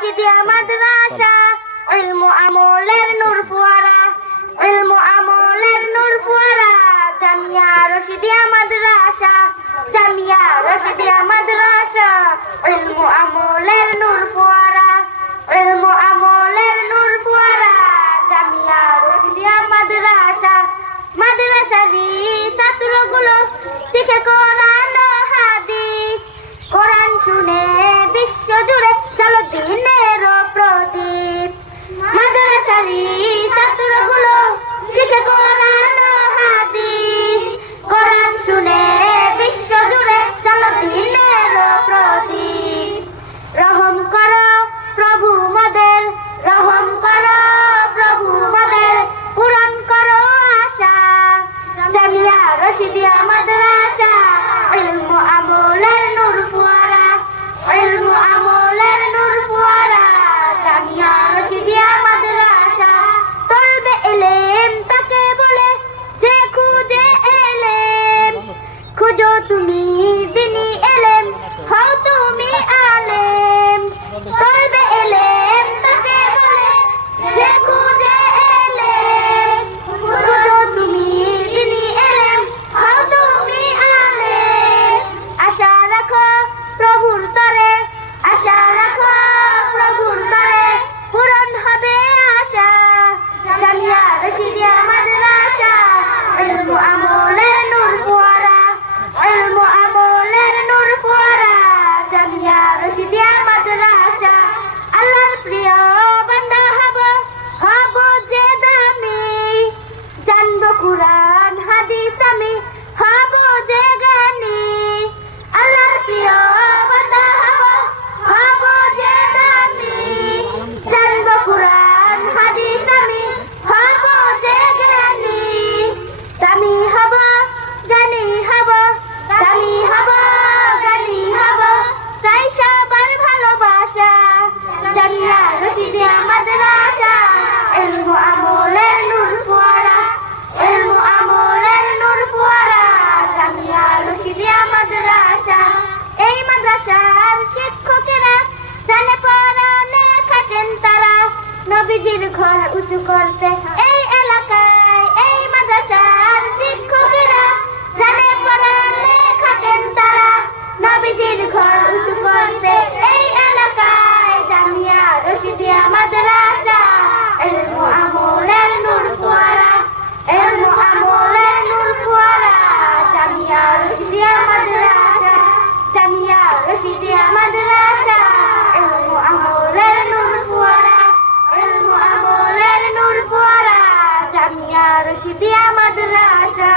রশিদিয়া মাদ্রাসা ইলমু আমলের নূর ফুয়ারা ইলমু আমলের নূর ফুয়ারা জামিয়া রশিদিয়া মাদ্রাসা জামিয়া রশিদিয়া মাদ্রাসা ইলমু আমলের নূর ফুয়ারা ইলমু আমলের নূর ফুয়ারা জামিয়া রশিদিয়া মাদ্রাসা মাদ্রাসারই ছাত্রগুলো শিখে কোরআন ও হাদিস কোরআন শুনে বিশ্ব জুড়ে চলো দিনের প্রদীপ মাদ্রাসারই ছাত্রগুলো শিখে কোরআন ও হাদিস কোরআন শুনে বিশ্ব জুড়ে চলো দিনের প্রদীপ রহম করো প্রভু মোদের রহম করো প্রভু মোদের পূরণ করো আশা জামিয়া রশিদিয়া মাদ্রাসা ইলমু আমলের নূর ফুয়ারা ইলমু আমলের নূর ফুয়ারা জামিয়া রশিদিয়া মাদ্রাসা তলবে ইলম তাকে বলে যে খুঁজে এলেম খুঁজো তুমি দিনী ইলম হও তুমি আলেম তলবে ইলম তাকে বলে যে খুঁজে এলেম খুঁজো তুমি দিনী ইলম হও তুমি আলেম আশা রাখো প্রভুর তরে আশা রাখো প্রভুর তরে পূরণ হবে আশা জামিয়া রশিদিয়া মাদ্রাসা ইলমু আমলের নূর ফুয়ারা ইলমু আমলের নূর ফুয়ারা জামিয়া রশিদিয়া মাদ্রাসা আল্লাহর প্রিয় বান্দা হব যে দামি জানবো কুরআন হাদিস আমি হব যে জ্ঞানী আল্লাহর প্রিয় বান্দা হব যে দামি জানবো কুরআন হাদিস আমি হব যে জ্ঞানী দামি হব জ্ঞানী হব দামি হব জ্ঞানী হব চাই সবার ভালোবাসা জামিয়া রশিদিয়া মাদ্রাসা ইলমু আমলের নূর ফুয়ারা ইলমু আমলের নূর ফুয়ারা জামিয়া রশিদিয়া মাদ্রাসা এই মাদ্রাসার শিক্ষকেরা জানে পড়ানে খাটেন তারা নবীজির ঘর উঁচু করতে এই এলাকায় এই মাদ্রাসার শিক্ষকেরা জানে পড়ানে খাটেন তারা নবীজির ঘর উঁচু করতে এই এলাকায় জামিয়া রশিদিয়া মাদ্রাসা ইলমু আমলের নূর ফুয়ারা ইলমু আমলের নূর ফুয়ারা জামিয়া রশিদিয়া মাদ্রাসা জামিয়া রশিদিয়া মাদ্রাসা ইলমু আমলের নূর ফুয়ারা ইলমু আমলের নূর ফুয়ারা জামিয়া রশিদিয়া মাদ্রাসা